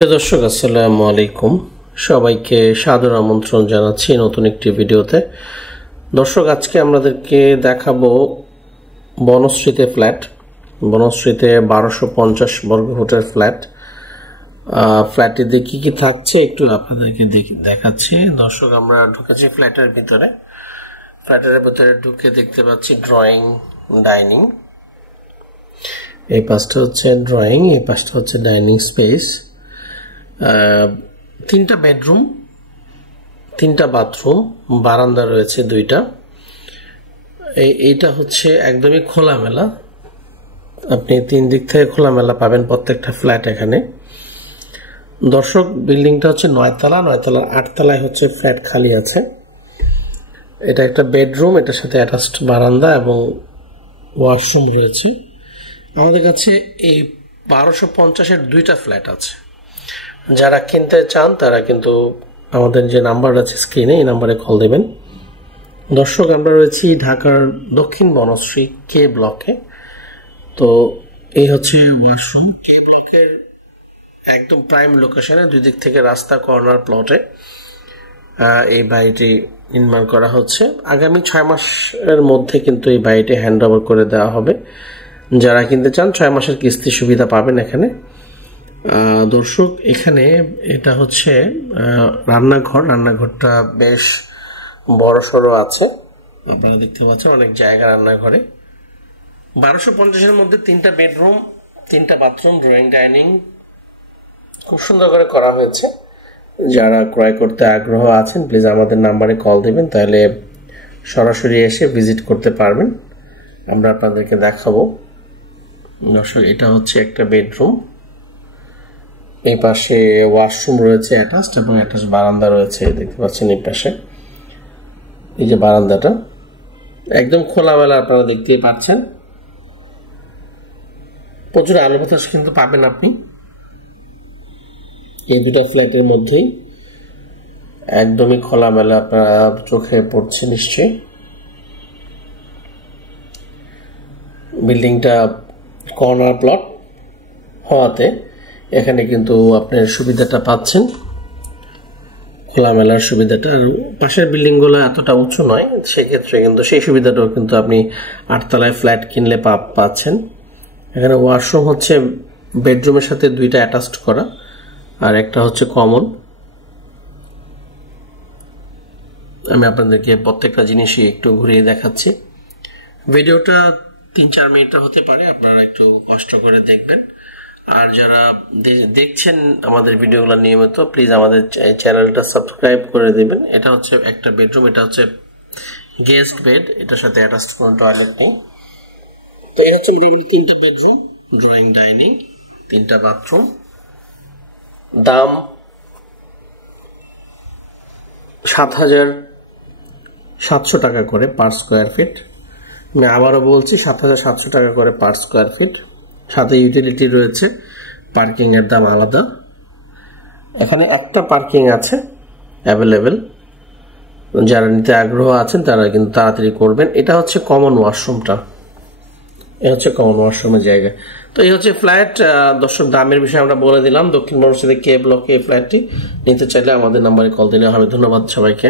দর্শক আসসালামু আলাইকুম, সবাইকে সাদর আমন্ত্রণ জানাচ্ছি নতুন একটি ভিডিওতে। দর্শক, আজকে আমাদেরকে দেখাবো বনশ্রীতে ফ্ল্যাট। বনশ্রীতে 1250 বর্গফুটের ফ্ল্যাট। ফ্ল্যাটটিতে কি কি থাকছে একটু আপনাদেরকে দেখাচ্ছি। দর্শক, আমরা ঢুকেছি ফ্ল্যাটের ভিতরে। ফ্ল্যাটের ভিতরে ঢুকে দেখতে পাচ্ছি ড্রয়িং, ডাইনিং। এই পাশটা হচ্ছে ড্রয়িং, এই পাশটা হচ্ছে ডাইনিং স্পেস। 3টা বেডরুম, 3টা বাথরুম, বারান্দা রয়েছে 2টা। এইটা হচ্ছে একদমই খোলামেলা, আপনি 3 দিক থেকে খোলামেলা পাবেন প্রত্যেকটা ফ্ল্যাট এখানে। দর্শক, বিল্ডিংটা হচ্ছে 9 তলা, 9 তলার 8 তলায় হচ্ছে ফ্ল্যাট খালি আছে। এটা একটা বেডরুম, এটার সাথে অ্যাটাচড বারান্দা এবং ওয়াশরুম রয়েছে। আমাদের কাছে এই 1250-এর 2টা ফ্ল্যাট আছে। যারা কিনতে চান তারা কিন্তু আমাদের যে নাম্বার আছে স্ক্রিনে, এই নাম্বারে কল দেবেন। দর্শক, আমরা রয়েছি ঢাকার দক্ষিণ বনশ্রী কে ব্লকে। তো এই হচ্ছে ওয়াশরুম, কে ব্লকের একদম প্রাইম লোকেশনে, 2 দিক থেকে রাস্তা, কর্নার প্লটে এই বাড়িটি নির্মাণ করা হচ্ছে। আগামী 6 মাসের মধ্যে কিন্তু এই বাড়িটি হ্যান্ড ওভার করে দেওয়া হবে। যারা কিনতে চান 6 মাসের কিস্তি সুবিধা পাবেন এখানে। দর্শক, এখানে এটা হচ্ছে রান্নাঘর। রান্নাঘরটা বেশ বড় সড়ো আছে, আপনারা দেখতে পাচ্ছেন অনেক জায়গা রান্নাঘরে। 1250-এর মধ্যে 3টা বেডরুম, 3টা বাথরুম, ড্রয়িং, ডাইনিং খুব সুন্দর করে করা হয়েছে। যারা ক্রয় করতে আগ্রহ আছেন প্লিজ আমাদের নাম্বারে কল দেবেন, তাহলে সরাসরি এসে ভিজিট করতে পারবেন, আমরা আপনাদেরকে দেখাবো। দর্শক, এটা হচ্ছে একটা বেডরুম, এই পাশে ওয়াশরুম রয়েছে অ্যাটাচড এবং অ্যাটাচ বারান্দা রয়েছে, দেখতে পাচ্ছেন এই পাশে। এই যে বারান্দাটা একদম খোলামেলা, আপনারা দেখতেই পাচ্ছেন। প্রচুর আলো বাতাস কিন্তু পাবেন আপনি এই 2টা ফ্ল্যাটের মধ্যেই, একদমই খোলামেলা, আপনারা চোখে পড়ছে নিশ্চয়ই। বিল্ডিংটা কর্নার প্লট হওয়াতে এখানে কিন্তু আপনার সুবিধাটা পাচ্ছেন, খোলামেলার সুবিধাটা। আর পাশের বিল্ডিংগুলো এতটা উঁচু নয়, সেক্ষেত্রে কিন্তু সেই সুবিধাটাও কিন্তু আপনি 8 তলায় ফ্ল্যাট কিনলে পাচ্ছেন। এখানে ওয়াশরুম হচ্ছে বেডরুমের সাথে 2টা অ্যাটাচড করা, আর একটা হচ্ছে কমন। আমি আপনাদেরকে প্রত্যেকটা জিনিসই একটু ঘুরিয়ে দেখাচ্ছি। ভিডিওটা 3-4 মিনিটটা হতে পারে, আপনারা একটু কষ্ট করে দেখবেন। আর যারা দেখছেন আমাদের ভিডিওগুলো নিয়মিত, প্লিজ আমাদের চ্যানেলটা সাবস্ক্রাইব করে দেবেন। এটা হচ্ছে একটা বেডরুম, এটা হচ্ছে গেস্ট বেড, এটার সাথে অ্যাটাচড কোনো টয়লেট নেই। তো এই হচ্ছে 3টা বেডরুম, ড্রয়িং, ডাইনিং, 3টা বাথরুম। দাম 7,700 টাকা করে পার স্কোয়ার ফিট। আমি আবারও বলছি, 7,700 টাকা করে পার স্কোয়ার ফিট। সাথে ইউটিলিটি রয়েছে, পার্কিং এর দাম আলাদা। এখানে একটা পার্কিং আছে অ্যাভেলেবেল, যারা নিতে আগ্রহ আছেন তারা কিন্তু তাড়াতাড়ি করবেন। এটা হচ্ছে কমন ওয়াশরুমটা, এটা হচ্ছে কমন ওয়াশরুমের জায়গা। তো এই হচ্ছে ফ্ল্যাট। দর্শক, দামের বিষয়ে আমরা বলে দিলাম। দক্ষিণ বনশ্রীতে কে ব্লকে এই ফ্ল্যাটটি নিতে চাইলে আমাদের নাম্বারে কল দিলে হবে। ধন্যবাদ সবাইকে।